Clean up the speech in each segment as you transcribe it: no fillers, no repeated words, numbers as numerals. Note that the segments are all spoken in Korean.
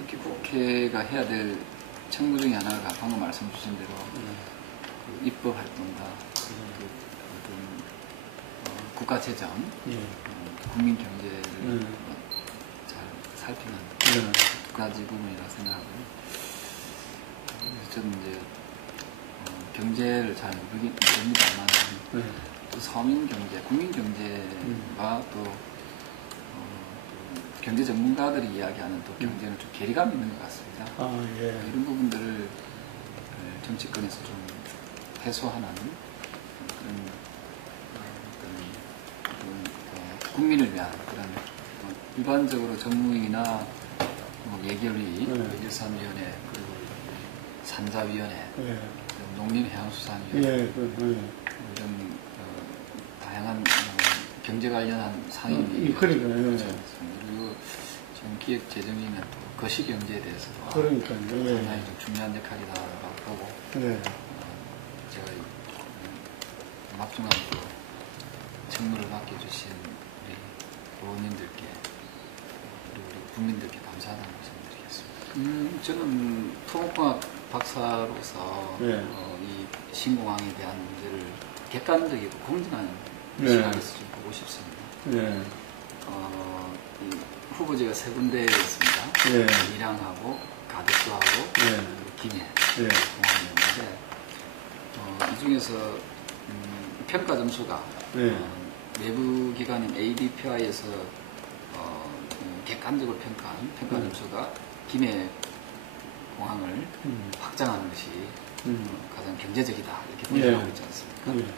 특히 국회가 해야 될 책무 중에 하나가 방금 말씀 주신 대로 그 입법 활동과 그 어떤 국가 재정, 국민 경제를 잘 살피는 두 가지 부분이라 생각하고요. 그래서 저는 이제 경제를 잘 모릅니다만 또 서민 경제, 국민 경제와 또 경제 전문가들이 이야기하는 또 경제는 좀 괴리감이 있는 것 같습니다. 이런 부분들을 정치권에서 좀 해소하는 그런 국민을 위한 그런 일반적으로 정무위나 예결위, 예산위원회, 그리고 산자위원회, 농림해양수산위원회 이런 다양한 경제 관련한 상임위 그리고 지금 기획재정위는 또 거시경제에 대해서도 상당히 좀 중요한 역할이라고 보고 제가 막중한 책무를 맡겨주신 우리 의원님들께 그리고 우리 국민들께 감사하다는 말씀드리겠습니다. 저는 토목공학 박사로서 이 신공항에 대한 문제를 객관적이고 공정한 시각에서 좀 보고 싶습니다. 이 후보지가 세 군데에 있습니다. 밀양하고 가덕도하고 김해 공항이었는데 이 중에서 평가 점수가 외부 기관인 ADPI에서 객관적으로 평가한 평가 점수가 김해 공항을 확장하는 것이 가장 경제적이다 이렇게 분석하고 있지 않습니까?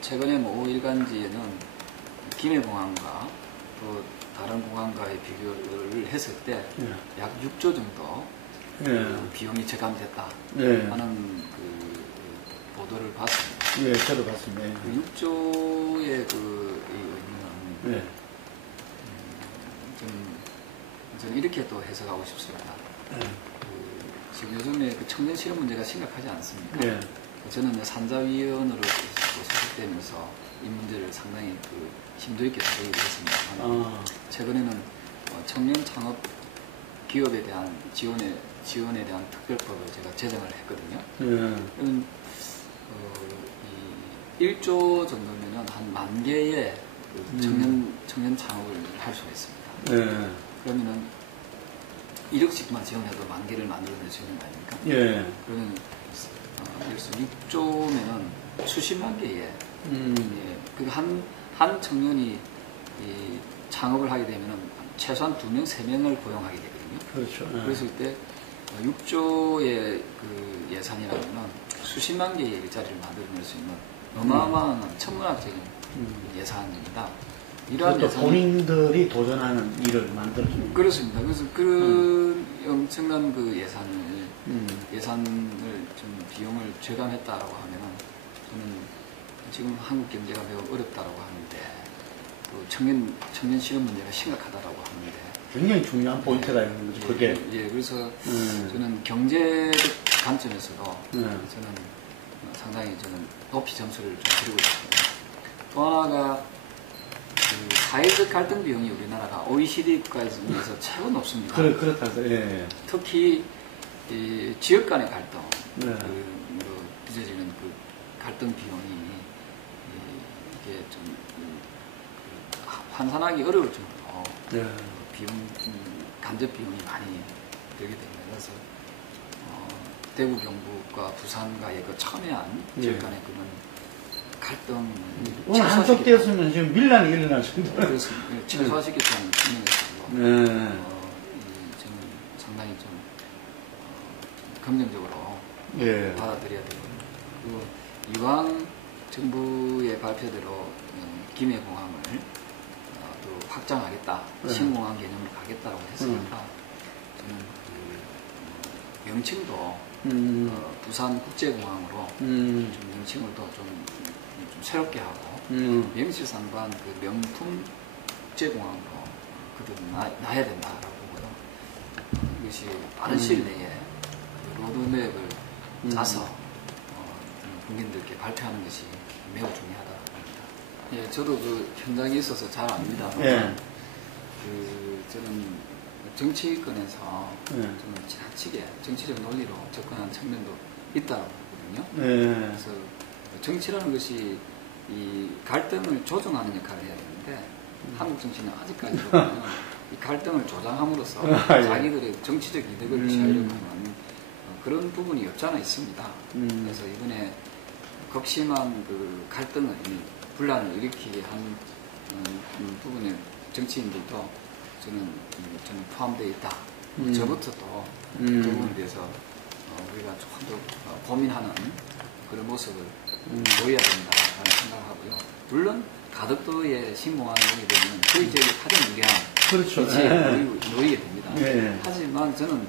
최근에 5일간지에는 김해공항과 또 다른 공항과의 비교를 했을 때 약 6조 정도 비용이 절감됐다 하는 그 보도를 봤습니다. 저도 봤습니다. 그 6조의 그 의미는 저는 이렇게 또 해석하고 싶습니다. 지금 요즘에 그 청년 실업 문제가 심각하지 않습니까? 저는 산자위원으로 소속되면서 이 문제를 상당히 그 심도 있게 다루기도 했습니다. 최근에는 청년 창업 기업에 대한 지원에 대한 특별법을 제가 제정을 했거든요. 이 1조 정도면은 한 10,000개의 그 청년 창업을 할 수가 있습니다. 그러면은 1억씩만 지원해도 10,000개를 만들어낼 수 있는 거 아닙니까? 그러면 그래서 6조면은 수십만 개의 그 한 청년이 이 창업을 하게 되면은 최소한 2명, 3명을 고용하게 되거든요. 그렇죠. 그랬을 때 6조의 그 예산이라면은 수십만 개의 일자리를 만들어낼 수 있는 어마어마한 천문학적인 예산입니다. 이러한 예산 본인들이 도전하는 일을 만들어줍니다. 그렇습니다. 그래서 그 엄청난 그 예산을 좀 비용을 절감했다라고 하면은 저는 지금 한국 경제가 매우 어렵다라고 하는데 또 청년 실업 문제가 심각하다라고 하는데 굉장히 중요한 포인트다 이런 거죠. 그게. 그래서 저는 경제적 관점에서도 저는 상당히 높이 점수를 좀 드리고 있습니다. 또 하나가 그 사회적 갈등 비용이 우리나라가 OECD 국가에서 최고 높습니다. 그렇다고. 특히 이 지역 간의 갈등, 빚어지는 그 갈등 비용이 이게 좀 환산하기 어려울 정도로 간접 비용이 많이 들게 됩니다. 그래서 대구, 경북과 부산과의 그 첨예한 지역 간의 그런 갈등 오늘 한석되었으면 지금 밀란이 일어날 정도. 그렇습니다. 최소화시켰다는 측면에서 저는 상당히 좀 긍정적으로 받아들여야 되고 그리고 이왕 정부의 발표대로 김해공항을 또 확장하겠다, 신공항 개념으로 가겠다고 했으니까 저는 그 명칭도 부산국제공항으로 좀 명칭을 더 좀 새롭게 하고 명실상부한 그 명품 국제공항으로 그들은 놔야 된다라고 보고요. 이것이 빠른 시일 내에 그 로드맵을 짜서 국민들께 발표하는 것이 매우 중요하다고 봅니다. 저도 그 현장에 있어서 잘 압니다. 저는 정치권에서 좀 지나치게 정치적 논리로 접근하는 측면도 있다고 보거든요. 그래서 정치라는 것이 이 갈등을 조정하는 역할을 해야 되는데 한국 정치는 아직까지도 보면 이 갈등을 조장함으로써 자기들의 정치적 이득을 취하려고 하는 그런 부분이 없지 않아 있습니다. 그래서 이번에 극심한 그 갈등을 분란을 일으키게 한 부분의 정치인들도 저는 포함되어 있다. 저부터 또 그 부분에 대해서 우리가 조금 더 고민하는 그런 모습을 보여야 된다라는 생각을 하고요. 물론 가덕도에 신공항이 오게 되면 저희 지역이 가장 유리한 그렇죠. 위치에 놓이게 됩니다. 네. 하지만 저는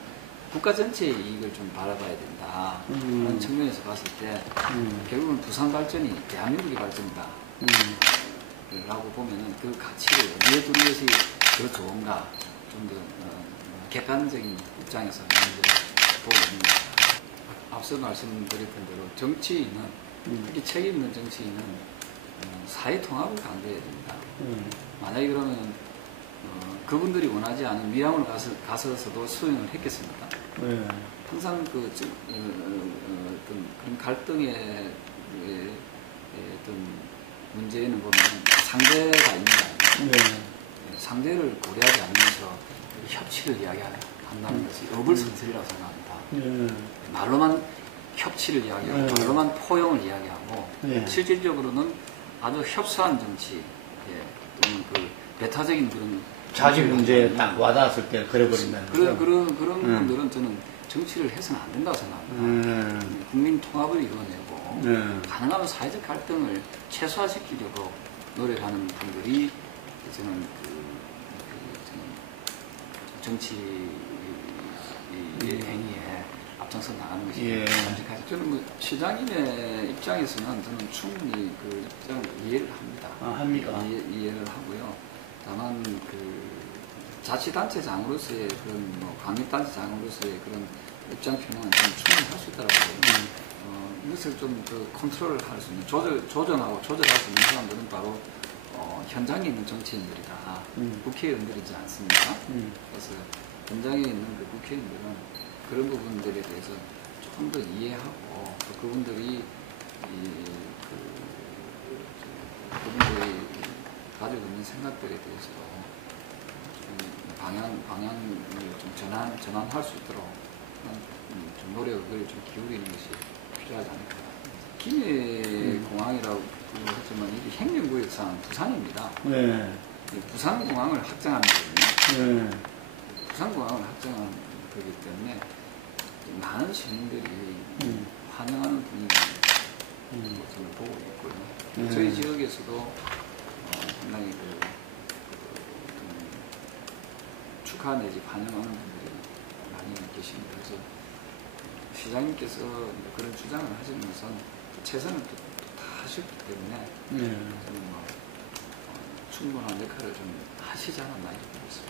국가 전체의 이익을 좀 바라봐야 된다. 그런 측면에서 봤을 때 결국은 부산 발전이 대한민국의 발전이다. 라고 보면은 그 가치를 어디에 두는 것이 더 좋은가 좀 더 객관적인 입장에서 보고 있는 것 같아요. 앞서 말씀드렸던 대로 정치인은 특히 책 있는 정치인은 사회 통합을 강조해야 됩니다. 만약에 그러면 그분들이 원하지 않은 미양으로 가서도 수용을 했겠습니까? 항상 그 어떤 그런 갈등의 어떤 문제에는 보면 상대가 있는 거 아니에요. 상대를 고려하지 않으면서 협치를 이야기한다는 것이 어불성설이라고 생각합니다. 말로만 협치를 이야기하고 말로만 포용을 이야기하고 실질적으로는 아주 협소한 정치 또는 그 배타적인 그런 자기 문제에 딱 와닿았을 때 그래버린다는 거죠. 그런 분들은 저는 정치를 해서는 안 된다고 생각합니다. 국민 통합을 이루어내고 가능하면 사회적 갈등을 최소화시키려고 노력하는 분들이 저는 정치의 행위에 앞장서 나가는 것이 바람직하죠. 저는 뭐 시장님의 입장에서는 저는 충분히 그 입장을 이해를 합니다. 합니까? 이해를 하고요. 다만 그 자치단체장으로서의 그런 뭐 광역단체장으로서의 그런 입장 표명은 저는 충분히 할 수 있다고 보고요. 이것을 좀 그 컨트롤을 할 수 있는 조정하고 조절할 수 있는 사람들은 바로 현장에 있는 정치인들이다. 국회의원들이지 않습니까? 그래서 현장에 있는 그 국회의원들은 그런 부분들에 대해서 조금 더 이해하고 또 그분들이 그분들이 가지고 있는 생각들에 대해서 좀 방향을 좀 전환할 수 있도록 좀 노력을 좀 기울이는 것이 필요하지 않을까. 김해공항이라고 했지만 이게 행정구역상 부산입니다. 부산공항을 확장하는 거거든요. 부산공항을 확장하는 거기 때문에 많은 시민들이 환영하는 분위기를 저는 보고 있고요. 저희 지역에서도 상당히 축하 내지 환영하는 분들이 많이 계십니다. 그래서 시장님께서 그런 주장을 하시면서 최선을 다 하셨기 때문에 저는 뭐 충분한 역할을 좀 하시지 않았나 이렇게 있습니다.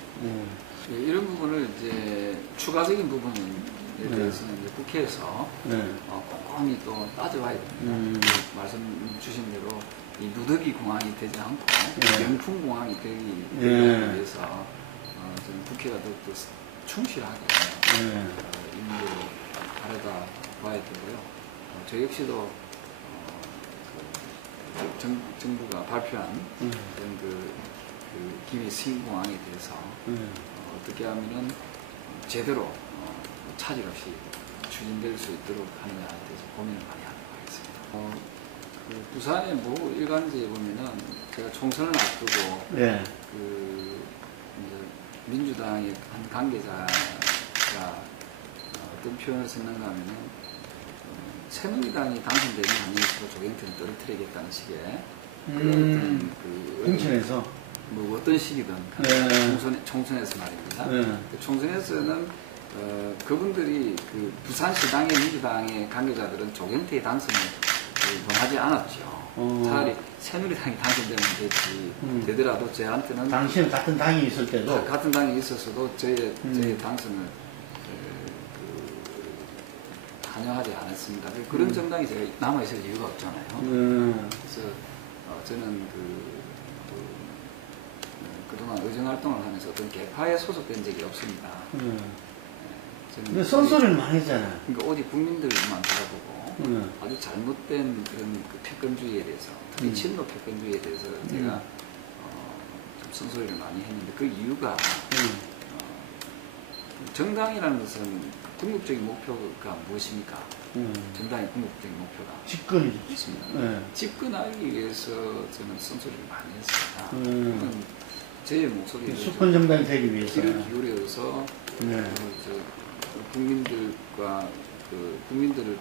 이런 부분을 이제 추가적인 부분에 대해서는 이제 국회에서 꼼꼼히 또 따져봐야 됩니다. 말씀 주신 대로 이 누더기 공항이 되지 않고 명품 공항이 되기 위해서 저는 국회가 더욱더 충실하게 임무를 바라다 봐야 되고요. 저 역시도 정부가 발표한 그런 그 김해 신공항에 대해서 어떻게 하면은 제대로 차질 없이 추진될 수 있도록 하느냐에 대해서 고민을 많이 하도록 하겠습니다. 그 부산의 모 일간지에 보면은 제가 총선을 앞두고 그 이제 민주당의 한 관계자가 어떤 표현을 썼는가 하면은 새누리당이 당선되면 한명식으로 조경태는 떨어뜨리겠다는 식의 그런 그 공천에서 뭐 어떤 식이든 총선에서 말입니다. 그 총선에서는 그분들이 그 부산시당의 민주당의 관계자들은 조경태의 당선을 원하지 않았죠. 차라리 새누리당이 당선되면 되지 되더라도 저한테는 당시에는 같은 당이 있을 때도 같은 당이 있었어도 저의 당선을 환영하지 않았습니다. 그런 정당이 제가 남아있을 이유가 없잖아요. 그래서 저는 그동안 의정활동을 하면서 어떤 계파에 소속된 적이 없습니다. 근데 선소리를 많이 했잖아요. 그러니까 오직 국민들만 바라보고 아주 잘못된 그런 그 패권주의에 대해서, 특히 친노 패권주의에 대해서 제가 좀 선소리를 많이 했는데, 그 이유가 정당이라는 것은 궁극적인 목표가 무엇입니까? 정당의 궁극적인 목표가 집권이죠. 있습니다. 집권하기 위해서 저는 선소리를 많이 했습니다. 제 목소리를 수권 정당이 되기 위해서. 귀를 기울여서 국민들과 국민들에게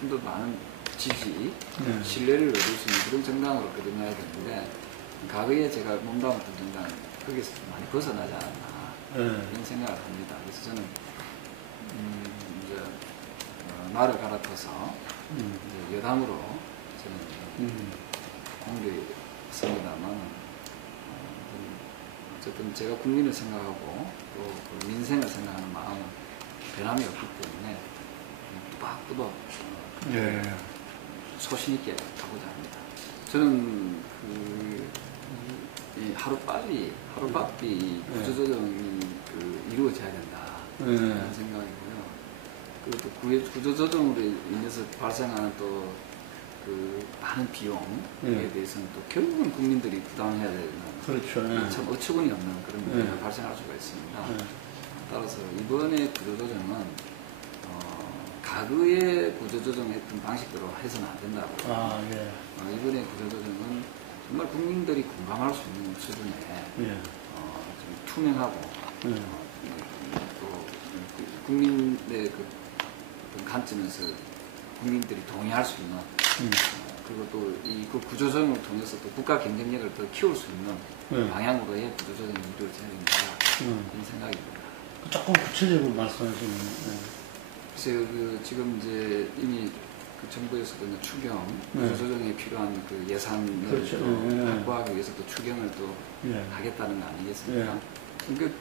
좀 더 많은 지지, 신뢰를 얻을 수 있는 그런 정당으로 거듭나야 되는데, 과거에 제가 몸담았던 정당은 거기서 좀 많이 벗어나지 않았나 이런 생각을 합니다. 그래서 저는 이제 말을 갈아타서 이제 여당으로 저는 공개했습니다만, 어쨌든 제가 국민을 생각하고 또 민생을 생각하는 마음은 변함이 없기 때문에 또박또박 소신 있게 가보자 합니다. 저는 이 하루빨리 구조조정이 이루어져야 된다 이런 생각이고요. 그리고 또 구조조정으로 인해서 발생하는 또 그 많은 비용에 대해서는 또 결국은 국민들이 부담해야 되는, 그렇죠. 참 어처구니 없는 그런 문제가 발생할 수가 있습니다. 따라서 이번에 구조조정은 과거의 구조조정했던 방식대로 해서는 안 된다고. 이번에 구조조정은 정말 국민들이 공감할 수 있는 수준의 좀 투명하고 또 국민의 그 관점에서 국민들이 동의할 수 있는, 그리고 또 이 구조조정을 통해서 또 국가 경쟁력을 더 키울 수 있는 방향으로의 구조조정이 이루어져야 된다 이런 생각입니다. 조금 구체적으로 말씀하시면. 글쎄요, 지금 이제 이미 그 정부에서 그냥 추경, 구조조정에 필요한 그 예산을 또 확보하기 위해서 또 추경을 또 하겠다는 거 아니겠습니까?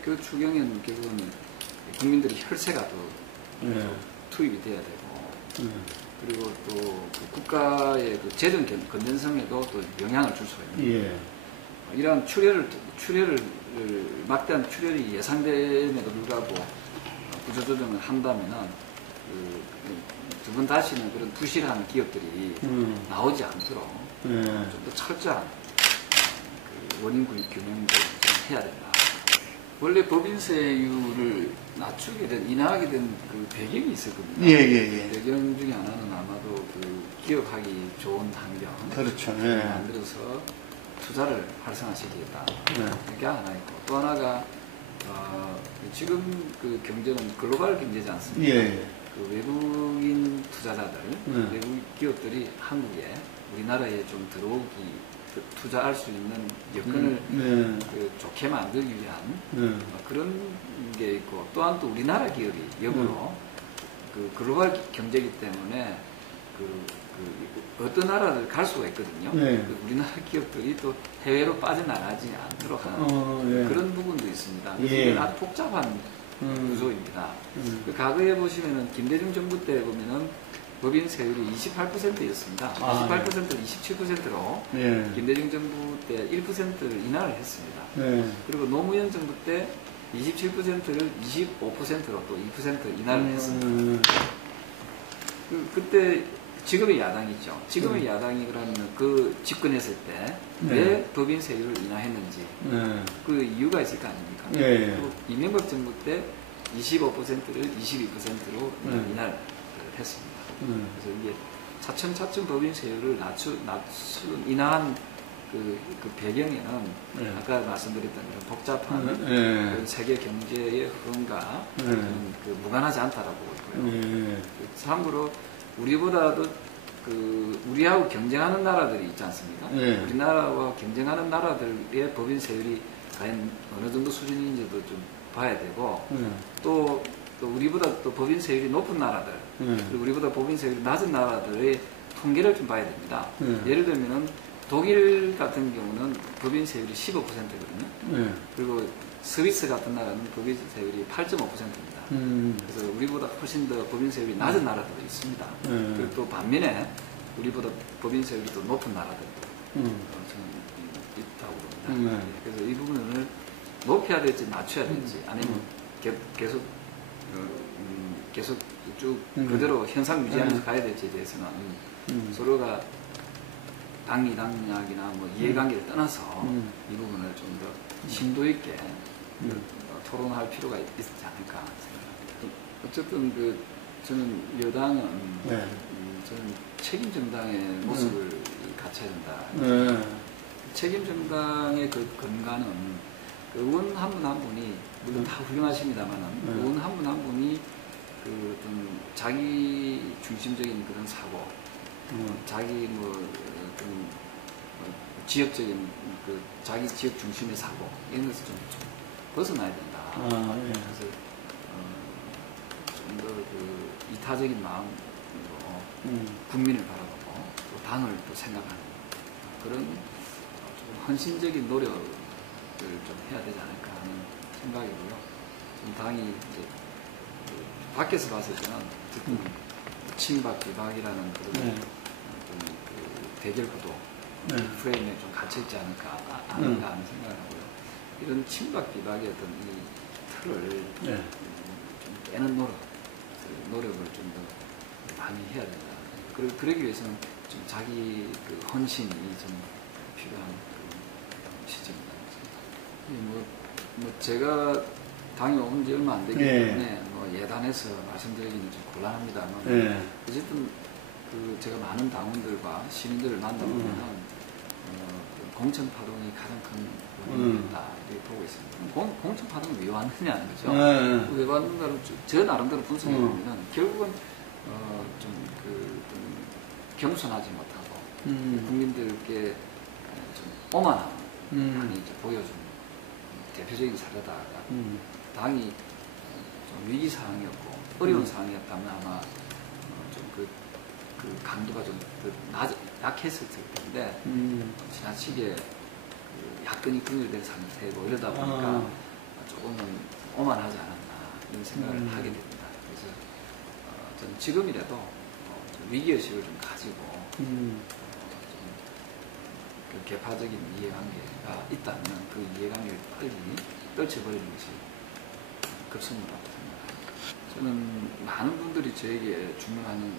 그 추경은 결국은 국민들이 혈세가 또 투입이 돼야 되고, 그리고 또 그 국가의 그 재정 건전성에도 또 영향을 줄 수가 있는 이러한 막대한 출혈이 예상됨에도 불구하고 구조조정을 한다면은 두 번 다시는 그런 부실한 기업들이 나오지 않도록 좀 더 철저한 그 원인 규명을 좀 해야 된다. 원래 법인세율을 낮추게 된, 인하하게 된 그 배경이 있었거든요. 배경 중에 하나는 아마도 그 기업하기 좋은 환경. 그렇죠. 만들어서 투자를 활성화시키겠다. 그게 하나 있고, 또 하나가 지금 그 경제는 글로벌 경제지 않습니까? 그 외국인 투자자들, 외국 기업들이 한국에, 우리나라에 좀 들어오기, 투자할 수 있는 여건을 그 좋게 만들기 위한 그런 게 있고, 또한 또 우리나라 기업이 역으로 그 글로벌 경제이기 때문에 어떤 나라를 갈 수가 있거든요. 그 우리나라 기업들이 또 해외로 빠져나가지 않도록 하는 그런 부분도 있습니다. 그래서 이건 아주 복잡한 구조입니다. 그 과거에 보시면은 김대중 정부 때 보면은 법인 세율이 28%였습니다. 28%를 27%로 김대중 정부 때 1%를 인하를 했습니다. 그리고 노무현 정부 때 27%를 25%로 또 2% 인하를 했습니다. 그때 지금의 야당이죠. 지금의 야당이 그러면 그 집권했을 때 왜 법인 세율을 인하했는지 그 이유가 있을 거 아닙니까? 그리고 이명박 정부 때 25%를 22%로 인하를 했습니다. 그래서 이게 차츰 법인 세율을 인하한 그 배경에는 아까 말씀드렸던 그런 복잡한 그 세계 경제의 흐름과 그 무관하지 않다라고 보고요. 참고로 우리보다도 우리하고 경쟁하는 나라들이 있지 않습니까? 우리나라와 경쟁하는 나라들의 법인 세율이 과연 어느 정도 수준인지도 좀 봐야 되고, 또 우리보다 또 법인 세율이 높은 나라들, 그리고 우리보다 법인 세율이 낮은 나라들의 통계를 좀 봐야 됩니다. 예를 들면은 독일 같은 경우는 법인 세율이 15%거든요. 그리고 스위스 같은 나라는 법인 세율이 8.5%입니다. 그래서 우리보다 훨씬 더 법인 세율이 낮은 나라들도 있습니다. 그리고 또 반면에 우리보다 법인 세율이 더 높은 나라들도 저는 있다고 봅니다. 그래서 이 부분을 높여야 될지 낮춰야 될지 아니면 계속 계속 쭉 그대로 현상 유지하면서 가야 될지에 대해서는 서로가 당이당약이나 뭐 이해관계를 떠나서 이 부분을 좀 더 심도 있게 토론할 필요가 있지 않을까 생각합니다. 어쨌든 저는 여당은 저는 책임 정당의 모습을 갖춰야 된다. 책임 정당의 그 근간은 의원 한 분 한 분이 물론 다 훌륭하십니다만은 의원 한 분 한 분이 그 어떤 자기 중심적인 그런 사고, 자기 뭐 어떤 지역적인 그 자기 지역 중심의 사고 이런 것을 좀 벗어나야 된다. 그래서 좀 더 그 이타적인 마음으로 국민을 바라보고 또 당을 또 생각하는 그런 좀 헌신적인 노력을 좀 해야 되지 않을까 하는 생각이고요. 좀 당이 이제 밖에서 봤을 때는 어쨌든 친박 비박이라는 그런 그 대결 구도 프레임에 좀 갇혀있지 않을까 하는 생각을 하고요. 이런 친박 비박의 어떤 이 틀을 좀 깨는 노력을 좀 더 많이 해야 된다. 그러기 위해서는 좀 자기 그 헌신이 좀 필요한 그 시점이다. 뭐 제가 당이 온 지 얼마 안 되기 때문에 뭐 예단해서 말씀드리기는 좀 곤란합니다만 어쨌든 그 제가 많은 당원들과 시민들을 만나보면은 공천 파동이 가장 큰 원인이다 이렇게 보고 있습니다. 공천 파동이 왜 왔느냐는 거죠. 왜 왔는가를 저 나름대로 분석해 보면은 결국은 좀 겸손하지 못하고 국민들께 좀 오만함을 많이 이제 보여준 대표적인 사례다가 당이 좀 위기 상황이었고 어려운 상황이었다면 아마 좀 그 강도가 좀 약했을 텐데 지나치게 그 야권이 분열된 상태고 이러다 보니까 조금은 오만하지 않았나 이런 생각을 하게 됩니다. 그래서 저는 지금이라도 좀 위기의식을 좀 가지고 좀 그 개파적인 이해관계가 있다면 그 이해관계를 빨리 떨쳐버리는 것이 급선무라고 생각합니다. 저는 많은 분들이 저에게 주문하는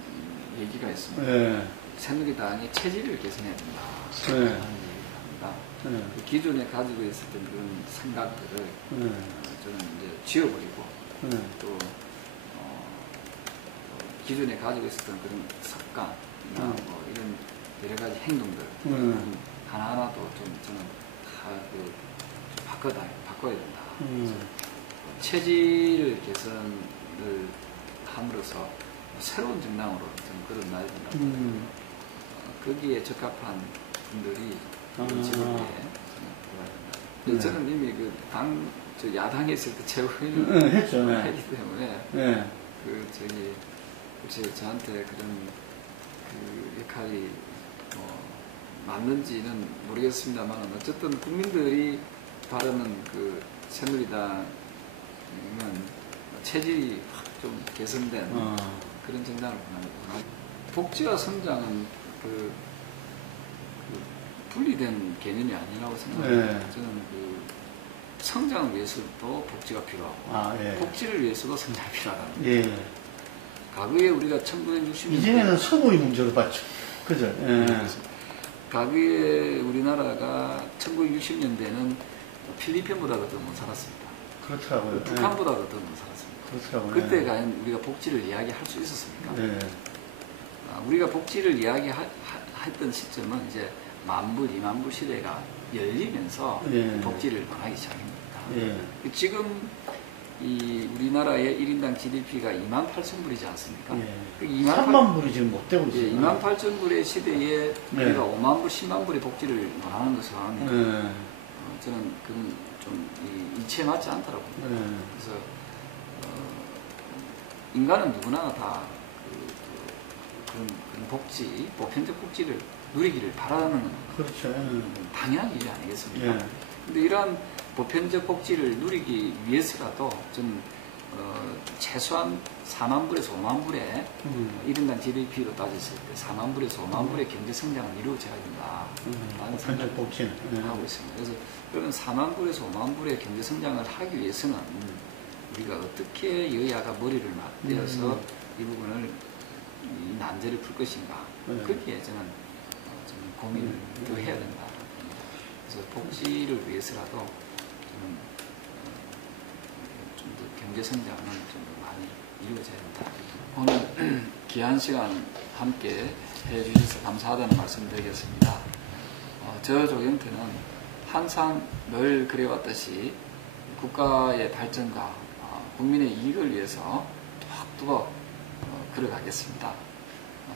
얘기가 있습니다. 새누리당이 체질을 개선해야 된다 하는 얘기를 합니다. 그 기존에 가지고 있었던 그런 생각들을 저는 이제 지워버리고 또 기존에 가지고 있었던 그런 습관이나 뭐 이런 여러 가지 행동들 하나하나도 좀 저는 다 바꿔야 된다. 그래서 체질 개선을 함으로써 새로운 정당으로 좀 거듭나야 된다. 거기에 적합한 분들이 지도부에 들어야 된다. 저는 이미 저 야당에 있을 때 최고위원을 했기 때문에 글쎄 저한테 그런 그 역할이 맞는지는 모르겠습니다만 어쨌든 국민들이 바라는 그 새누리당은 체질이 좀 개선된 그런 정당을 원합니다. 복지와 성장은 그 분리된 개념이 아니라고 생각합니다. 저는 그 성장을 위해서도 복지가 필요하고 복지를 위해서도 성장이 필요하다. 과거에 우리가 1960년대 이전에는 서구의 문제로 봤죠. 그죠? 과거에 우리나라가 1960년대는 필리핀보다도 더 못 살았습니다. 그렇더라고요. 북한보다도 더 못 살았습니다. 그렇더라고요. 그때 과연 우리가 복지를 이야기할 수 있었습니까? 우리가 복지를 이야기했던 시점은 이제 10,000불, 20,000불 시대가 열리면서 복지를 말하기 시작합니다. 지금 이 우리나라의 1인당 GDP가 28,000불이지 않습니까? 3만 불이 지금 못 되고 있어요. 28,000불의 시대에 우리가 50,000불, 100,000불의 복지를 말하는 것은 저는 그건 좀 이치에 맞지 않더라고요. 그래서 인간은 누구나 다 그런 복지, 보편적 복지를 누리기를 바라는 그렇죠. 당연한 일이 아니겠습니까? 근데 이러한 보편적 복지를 누리기 위해서라도 좀 최소한 4만 불에서 5만 불에 1인당 GDP로 따졌을 때 4만 불에서 5만 불의 경제 성장을 이루어져야 된다라는 생각을 하고 있습니다. 그래서 그러면 4만 불에서 5만 불의 경제 성장을 하기 위해서는 우리가 어떻게 여야가 머리를 맞대어서 이 부분을 이 난제를 풀 것인가 거기에 저는 좀 고민을 더 해야 된다. 그래서 복지를 위해서라도 저는 좀 더 경제 성장은 좀 더 많이 이루어져야 된다. 오늘 귀한 시간 함께 해주셔서 감사하다는 말씀 드리겠습니다. 저 조경태는 항상 늘 그래왔듯이 국가의 발전과 국민의 이익을 위해서 뚜벅뚜벅 걸어가겠습니다.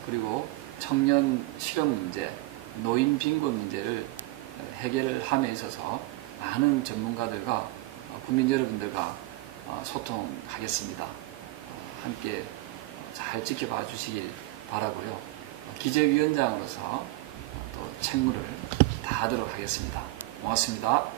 그리고 청년 실업 문제, 노인 빈곤 문제를 해결함에 있어서 많은 전문가들과 국민 여러분들과 소통하겠습니다. 함께 잘 지켜봐 주시길 바라고요. 기재위원장으로서 또 책무를 다하도록 하겠습니다. 고맙습니다.